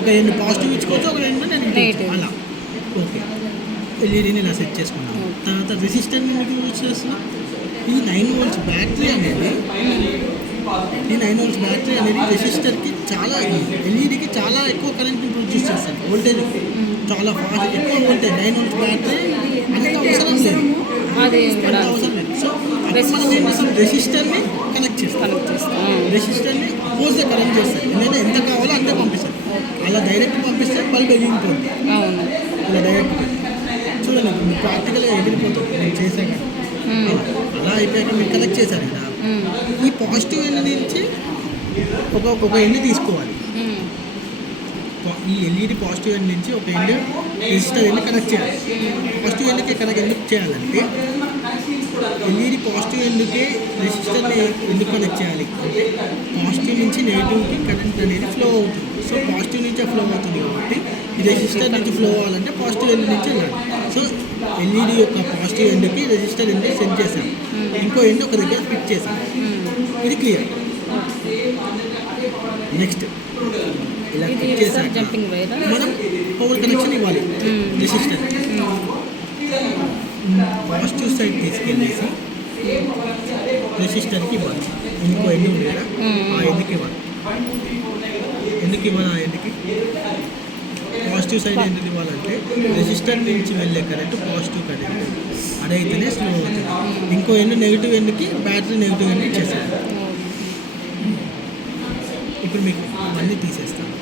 ఒక end positive ఇచ్చుకోవచ్చు, ఒక ఎండ్ నెగిటివ్ అలా. ఓకే, ఎల్ఈడీని ఇలా సెట్ చేసుకున్నాం. తర్వాత రెసిస్టర్ని మీకు యూజ్ చేస్తున్నాం. ఈ 9 volts బ్యాటరీ అనేది రెసిస్టర్కి చాలా, ఎల్ఈడీకి చాలా ఎక్కువ కరెంట్ని ప్రొడ్యూస్ చేస్తుంది. వోల్టేజ్ చాలా ఫాస్ట్, ఎక్కువ వోల్టేజ్. 9 volts బ్యాటరీ అంత అవసరం లేదు, అంత అవసరం లేదు. సో మనం ఏం చేస్తాం, రెసిస్టర్ని కనెక్ట్ చేస్తాం. రెసిస్టర్ని అపోజ్గా కనెక్ట్ చేస్తాం. ఎందుకంటే ఎంత కావాలో అంతే పంపిస్తాం. అలా డైరెక్ట్ పంపిస్తే బల్బ్ ఎగిరిపోతుంది. ఇలా డైరెక్ట్ చూడండి, మీరు ప్రాక్టికల్గా ఎగిరిపోతుంది. నేను చేశాను కదా, అలా అయిపోయాక మీరు కనెక్ట్ చేశారు కదా. ఈ పాజిటివ్ ఎండ్ నుంచి ఒక ఎండ్ తీసుకోవాలి. ఈ ఎల్ఈడి పాజిటివ్ ఎండ్ నుంచి ఒక ఎండ్ రెసిస్టర్ ఎండ్ కనెక్ట్ చేయాలి. పాజిటివ్ ఎండ్కి కనెక్ట్ ఎందుకు చేయాలంటే, ఎల్ఈడి పాజిటివ్ ఎండ్కి రెసిస్టర్ని ఎందుకు కనెక్ట్ చేయాలి అంటే, పాజిటివ్ నుంచి నెగిటివ్కి కరెంట్ అనేది ఫ్లో అవుతుంది. సో పాజిటివ్ నుంచే ఫ్లో అవుతుంది కాబట్టి ఈ రెసిస్టర్ నుంచి ఫ్లో అవ్వాలంటే పాజిటివ్ ఎండ్ నుంచి వెళ్ళాలి. సో ఎల్ఈడి యొక్క పాజిటివ్ ఎండ్కి రెసిస్టర్ ఎండ్ సెట్ చేశాం, ఇంకో ఎండ్ ఒక దగ్గర ఫిట్ చేశాం. ఇది క్లియర్. నెక్స్ట్ ఇలా ఫిట్ చేశాక మనం పవర్ కనెక్షన్ ఇవ్వాలి. రెసిస్టర్ పాజిటివ్ సైడ్ తీసుకెళ్ళేసి రెసిస్టర్కి ఇవ్వాలి. ఇంకో ఎండ్ ఉంది కదా, ఆ ఎండ్కి ఇవ్వాలి. ఎందుకు ఇవ్వాలి? ఆ ఎండ్కి పాజిటివ్ సైడ్ ఎందుకు ఇవ్వాలంటే, రెసిస్టర్ నుంచి వెళ్ళే కరెంట్ పాజిటివ్ కరెంట్, అదైతేనే స్లో అవుతుంది. ఇంకో ఎండ్ నెగిటివ్ ఎండ్కి బ్యాటరీ నెగిటివ్ ఎండ్ ఇచ్చేసాను. ఇప్పుడు మీకు అన్నీ తీసేస్తాను.